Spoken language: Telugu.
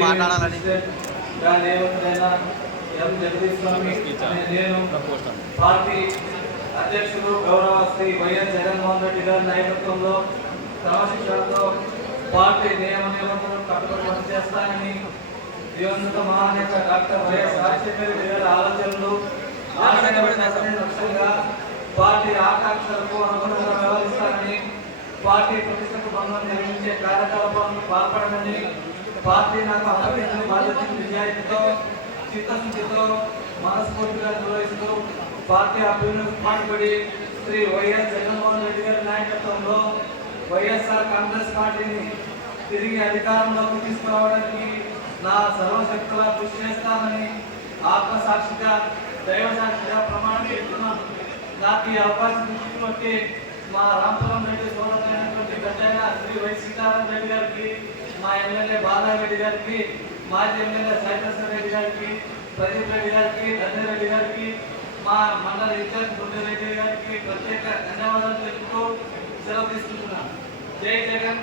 మాట్లాడాలని పార్టీ అధ్యక్షుడు గౌరవ శ్రీ వైఎస్ జగన్మోహన్ రెడ్డి గారి నాయకత్వంలో క్రమశిక్షణతో పార్టీ నియమ నిబంధనలు కట్టుబడి పనిచేస్తానని దివంగత మహానేత డాక్టర్ వైఎస్ రాజశేఖర రెడ్డి గారి ఆలోచనలు లక్ష్యంగా పార్టీ ఆకాంక్షలకు అనుగుణంగా వ్యవహరిస్తానని పార్టీ ప్రతిష్టకు భంగం కలిగించే కార్యకలాపాలను పాల్పడమని పార్టీ నాకు అప్పగించిన బాధ్యతను నిజాయితీతో చిత్తశుద్ధితో మనస్ఫూర్తిగా నిర్వహిస్తూ పార్టీ అభ్యున్నతికి పాటుపడి శ్రీ వైఎస్ జగన్మోహన్ రెడ్డి గారి నాయకత్వంలో వైఎస్ఆర్ కాంగ్రెస్ పార్టీని తిరిగి అధికారంలోకి తీసుకురావడానికి నా సర్వశక్తులా కృషి చేస్తానని ఆత్మసాక్షిగా దైవసాక్షిగా ప్రమాణం చేస్తున్నాను. నాకు ఈ అవకాశం ఇచ్చినటువంటి మా రామపురం రెడ్డి సోదరులైనటువంటి పెద్దయిన శ్రీ వై సీతారాం రెడ్డి గారికి, మా ఎమ్మెల్యే బాలారెడ్డి గారికి, మాజీ ఎమ్మెల్యే సైతేశ్వర రెడ్డి గారికి, ప్రదీప్ రెడ్డి గారికి, ధన్యరెడ్డి గారికి, మా మండల ఇన్ఛార్జ్ గుండెరెడ్డి గారికి ప్రత్యేక ధన్యవాదాలు తెలుపుతూ సెలవు తీసుకుంటున్నాను. జై జగన్.